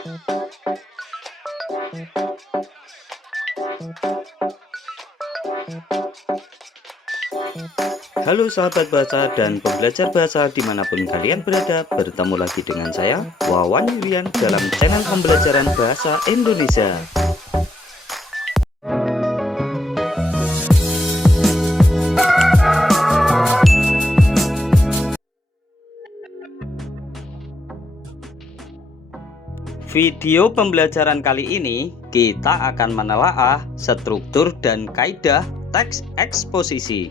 Halo sahabat bahasa dan pembelajar bahasa dimanapun kalian berada, bertemu lagi dengan saya Wawan Yulian dalam channel pembelajaran bahasa Indonesia. Video pembelajaran kali ini kita akan menelaah struktur dan kaidah teks eksposisi.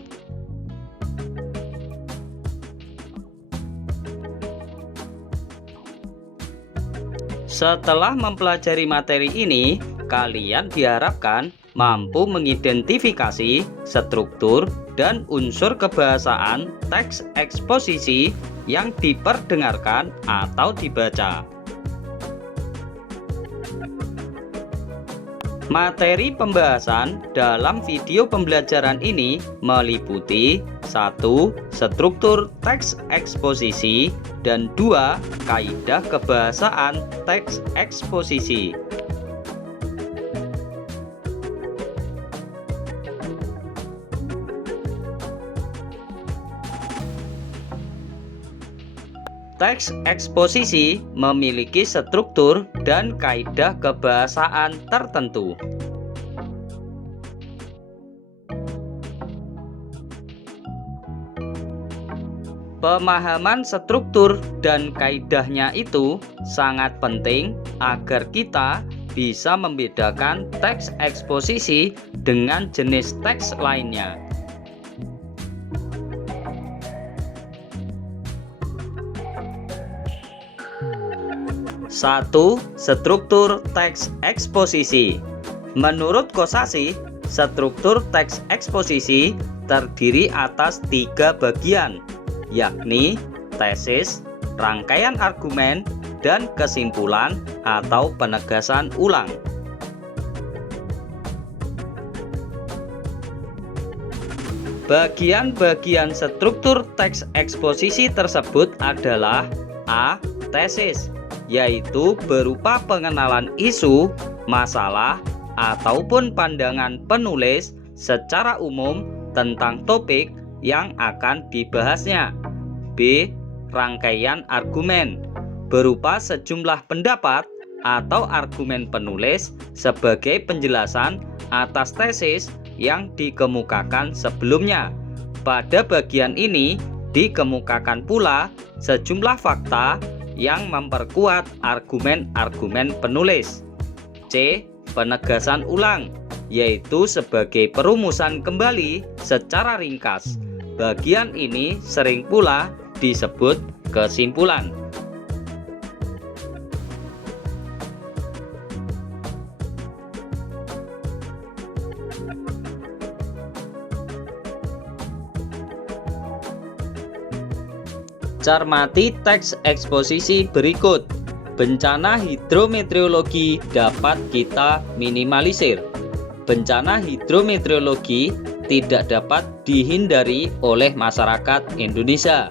Setelah mempelajari materi ini, kalian diharapkan mampu mengidentifikasi struktur dan unsur kebahasaan teks eksposisi yang diperdengarkan atau dibaca. Materi pembahasan dalam video pembelajaran ini meliputi 1. Struktur teks eksposisi dan 2. Kaidah kebahasaan teks eksposisi. Teks eksposisi memiliki struktur dan kaidah kebahasaan tertentu. Pemahaman struktur dan kaidahnya itu sangat penting agar kita bisa membedakan teks eksposisi dengan jenis teks lainnya. 1. Struktur teks eksposisi. Menurut Kosasih, struktur teks eksposisi terdiri atas 3 bagian, yakni tesis, rangkaian argumen, dan kesimpulan atau penegasan ulang. Bagian-bagian struktur teks eksposisi tersebut adalah A. Tesis, yaitu berupa pengenalan isu, masalah, ataupun pandangan penulis secara umum tentang topik yang akan dibahasnya. B. Rangkaian argumen, berupa sejumlah pendapat atau argumen penulis sebagai penjelasan atas tesis yang dikemukakan sebelumnya. Pada bagian ini dikemukakan pula sejumlah fakta yang memperkuat argumen-argumen penulis. C. Penegasan ulang, yaitu sebagai perumusan kembali secara ringkas. Bagian ini sering pula disebut kesimpulan. Cermati teks eksposisi berikut. Bencana hidrometeorologi dapat kita minimalisir. Bencana hidrometeorologi tidak dapat dihindari oleh masyarakat Indonesia.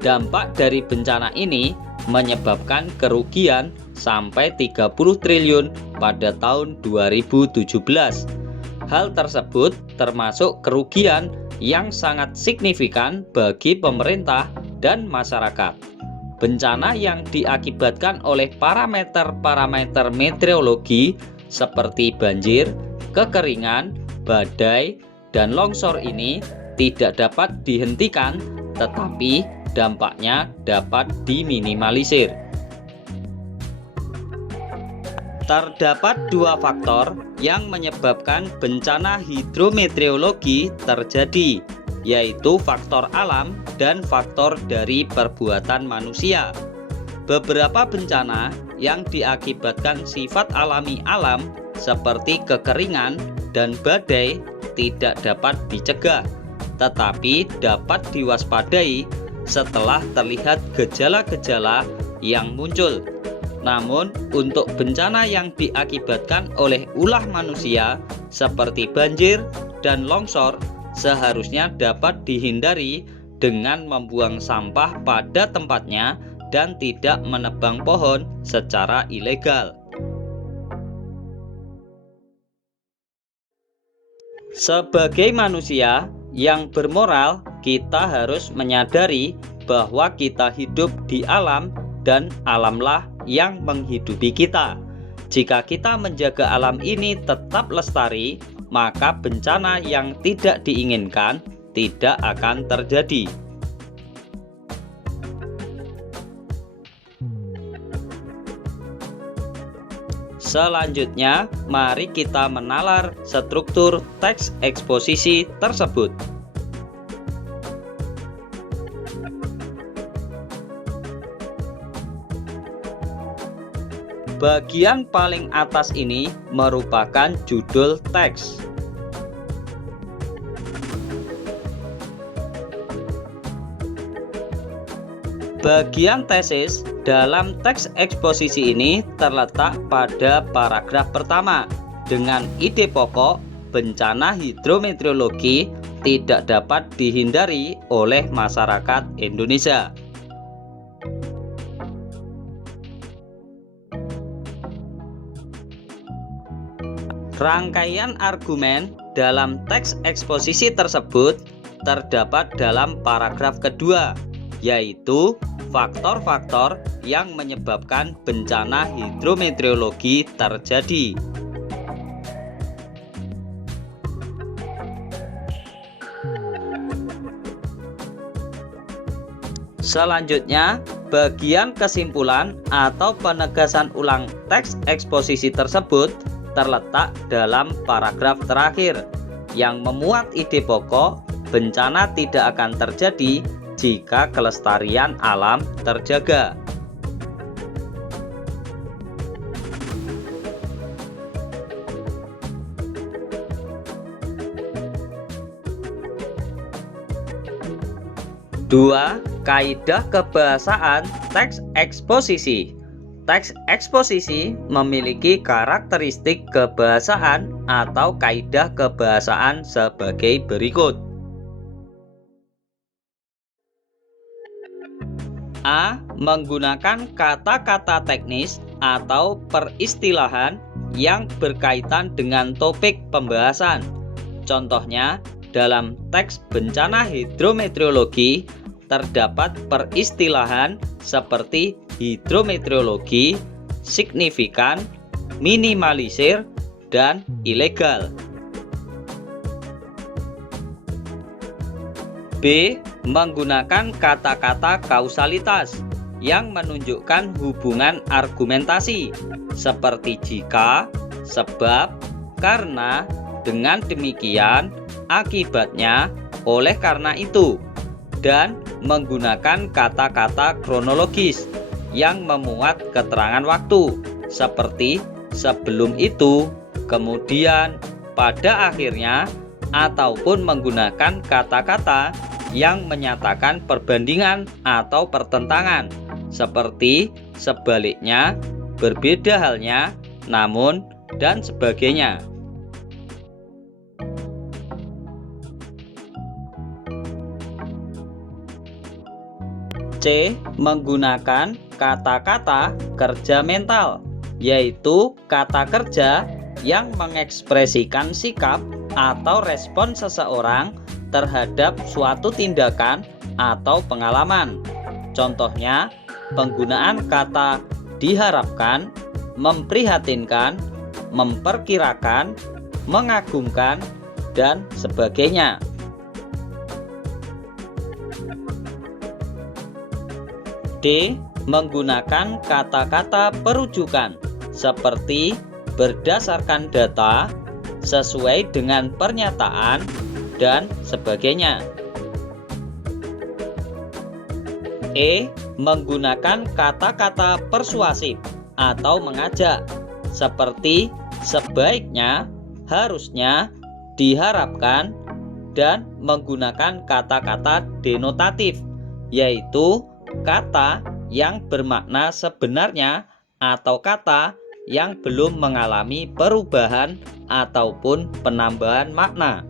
Dampak dari bencana ini menyebabkan kerugian sampai 30 triliun pada tahun 2017. Hal tersebut termasuk kerugian yang sangat signifikan bagi pemerintah dan masyarakat. Bencana yang diakibatkan oleh parameter-parameter meteorologi seperti banjir, kekeringan, badai, dan longsor ini tidak dapat dihentikan, tetapi dampaknya dapat diminimalisir. Terdapat 2 faktor yang menyebabkan bencana hidrometeorologi terjadi, yaitu faktor alam dan faktor dari perbuatan manusia. Beberapa bencana yang diakibatkan sifat alami alam seperti kekeringan dan badai tidak dapat dicegah, tetapi dapat diwaspadai setelah terlihat gejala-gejala yang muncul. Namun, untuk bencana yang diakibatkan oleh ulah manusia seperti banjir dan longsor seharusnya dapat dihindari dengan membuang sampah pada tempatnya dan tidak menebang pohon secara ilegal. Sebagai manusia yang bermoral, kita harus menyadari bahwa kita hidup di alam dan alamlah yang menghidupi kita. Jika kita menjaga alam ini tetap lestari, maka bencana yang tidak diinginkan tidak akan terjadi. Selanjutnya, mari kita menalar struktur teks eksposisi tersebut. Bagian paling atas ini merupakan judul teks. Bagian tesis dalam teks eksposisi ini terletak pada paragraf pertama dengan ide pokok bencana hidrometeorologi tidak dapat dihindari oleh masyarakat Indonesia. Rangkaian argumen dalam teks eksposisi tersebut terdapat dalam paragraf kedua, yaitu faktor-faktor yang menyebabkan bencana hidrometeorologi terjadi. Selanjutnya, bagian kesimpulan atau penegasan ulang teks eksposisi tersebut terletak dalam paragraf terakhir yang memuat ide pokok bencana tidak akan terjadi jika kelestarian alam terjaga. Dua, kaidah kebahasaan teks eksposisi. Teks eksposisi memiliki karakteristik kebahasaan atau kaidah kebahasaan sebagai berikut. A. Menggunakan kata-kata teknis atau peristilahan yang berkaitan dengan topik pembahasan. Contohnya, dalam teks bencana hidrometeorologi terdapat peristilahan seperti hidrometeorologi, signifikan, minimalisir, dan ilegal. B. Menggunakan kata-kata kausalitas yang menunjukkan hubungan argumentasi seperti jika, sebab, karena, dengan demikian, akibatnya, oleh karena itu, dan menggunakan kata-kata kronologis yang memuat keterangan waktu seperti sebelum itu, kemudian, pada akhirnya, ataupun menggunakan kata-kata yang menyatakan perbandingan atau pertentangan seperti sebaliknya, berbeda halnya, namun, dan sebagainya. C. Menggunakan kata-kata kerja mental, yaitu kata kerja yang mengekspresikan sikap atau respon seseorang terhadap suatu tindakan atau pengalaman. Contohnya, penggunaan kata diharapkan, memprihatinkan, memperkirakan, mengagumkan, dan sebagainya. D. Menggunakan kata-kata perujukan seperti berdasarkan data, sesuai dengan pernyataan, dan sebagainya. E. Menggunakan kata-kata persuasif atau mengajak seperti sebaiknya, harusnya, diharapkan, dan menggunakan kata-kata denotatif, yaitu kata yang bermakna sebenarnya atau kata yang belum mengalami perubahan ataupun penambahan makna.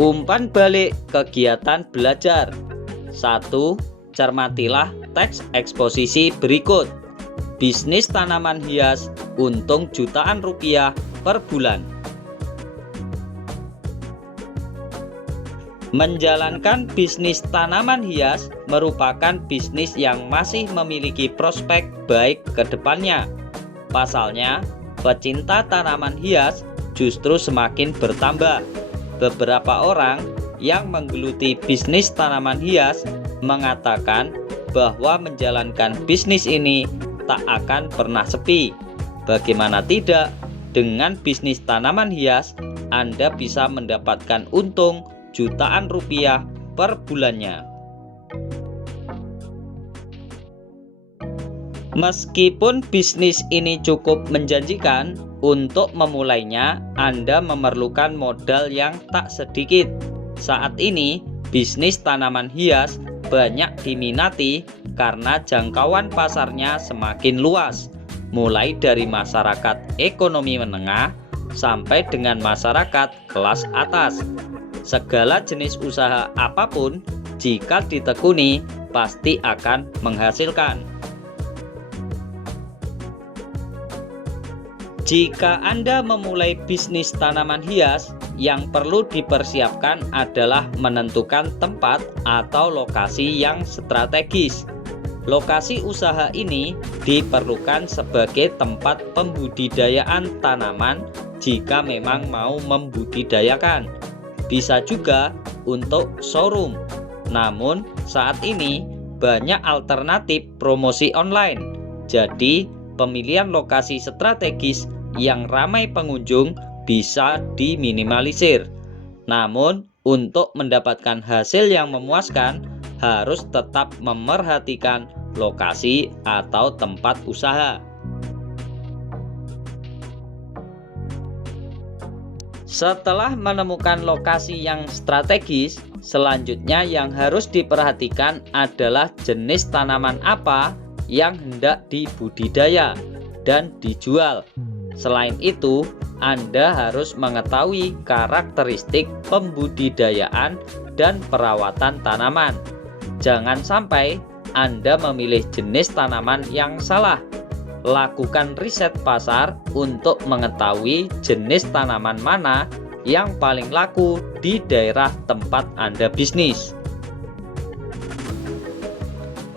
Umpan balik kegiatan belajar. 1. Cermatilah teks eksposisi berikut. Bisnis tanaman hias untung jutaan rupiah per bulan. Menjalankan bisnis tanaman hias merupakan bisnis yang masih memiliki prospek baik ke depannya. Pasalnya, pecinta tanaman hias justru semakin bertambah. Beberapa orang yang menggeluti bisnis tanaman hias mengatakan bahwa menjalankan bisnis ini tak akan pernah sepi. Bagaimana tidak, dengan bisnis tanaman hias Anda bisa mendapatkan untung jutaan rupiah per bulannya. Meskipun bisnis ini cukup menjanjikan, untuk memulainya Anda memerlukan modal yang tak sedikit. Saat ini, bisnis tanaman hias banyak diminati karena jangkauan pasarnya semakin luas, mulai dari masyarakat ekonomi menengah sampai dengan masyarakat kelas atas. Segala jenis usaha apapun, jika ditekuni, pasti akan menghasilkan. Jika Anda memulai bisnis tanaman hias, yang perlu dipersiapkan adalah menentukan tempat atau lokasi yang strategis. Lokasi usaha ini diperlukan sebagai tempat pembudidayaan tanaman jika memang mau membudidayakan. Bisa juga untuk showroom. Namun saat ini banyak alternatif promosi online. Jadi pemilihan lokasi strategis yang ramai pengunjung bisa diminimalisir. Namun untuk mendapatkan hasil yang memuaskan harus tetap memerhatikan lokasi atau tempat usaha. Setelah menemukan lokasi yang strategis, selanjutnya yang harus diperhatikan adalah jenis tanaman apa yang hendak dibudidaya dan dijual. Selain itu, Anda harus mengetahui karakteristik pembudidayaan dan perawatan tanaman. Jangan sampai Anda memilih jenis tanaman yang salah. Lakukan riset pasar untuk mengetahui jenis tanaman mana yang paling laku di daerah tempat Anda bisnis.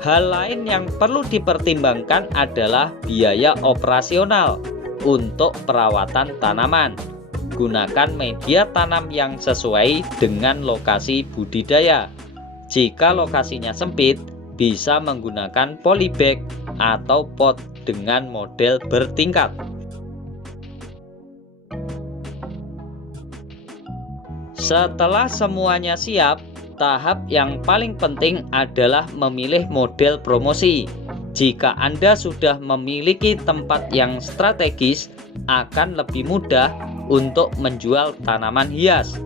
Hal lain yang perlu dipertimbangkan adalah biaya operasional untuk perawatan tanaman. Gunakan media tanam yang sesuai dengan lokasi budidaya. Jika lokasinya sempit, bisa menggunakan polybag atau pot dengan model bertingkat. Setelah semuanya siap, tahap yang paling penting adalah memilih model promosi. Jika Anda sudah memiliki tempat yang strategis, akan lebih mudah untuk menjual tanaman hias.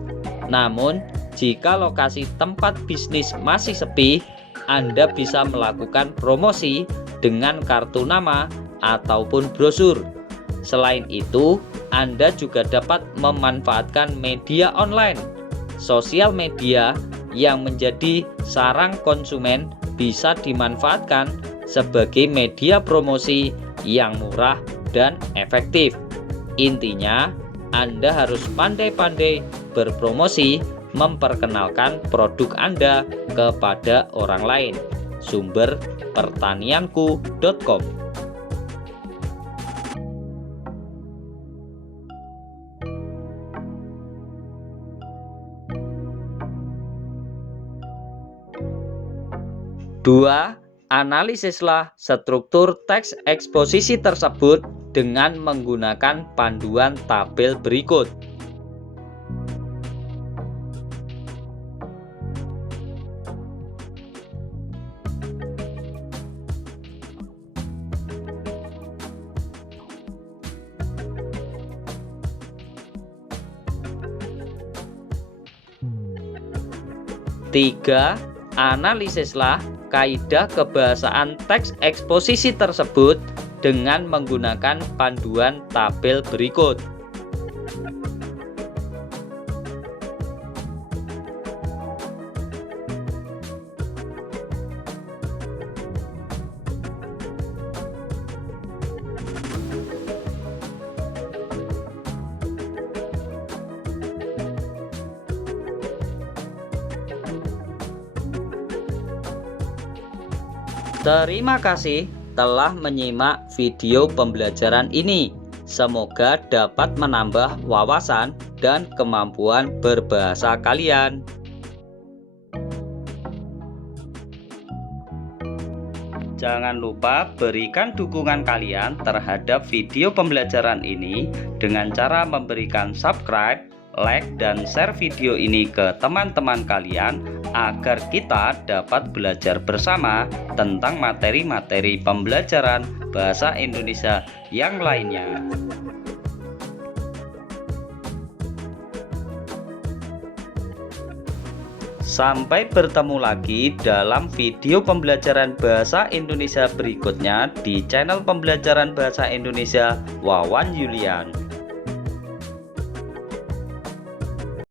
Namun, jika lokasi tempat bisnis masih sepi, Anda bisa melakukan promosi dengan kartu nama ataupun brosur. Selain itu, Anda juga dapat memanfaatkan media online. Sosial media yang menjadi sarang konsumen bisa dimanfaatkan sebagai media promosi yang murah dan efektif. Intinya, Anda harus pandai-pandai berpromosi, memperkenalkan produk Anda kepada orang lain. Sumber pertanianku.com. Dua, analisislah struktur teks eksposisi tersebut dengan menggunakan panduan tabel berikut. Tiga, analisislah kaidah kebahasaan teks eksposisi tersebut dengan menggunakan panduan tabel berikut. Terima kasih telah menyimak video pembelajaran ini. Semoga dapat menambah wawasan dan kemampuan berbahasa kalian. Jangan lupa berikan dukungan kalian terhadap video pembelajaran ini dengan cara memberikan subscribe, like, dan share video ini ke teman-teman kalian agar kita dapat belajar bersama tentang materi-materi pembelajaran bahasa Indonesia yang lainnya. Sampai bertemu lagi dalam video pembelajaran bahasa Indonesia berikutnya di channel pembelajaran bahasa Indonesia Wawan Yulian.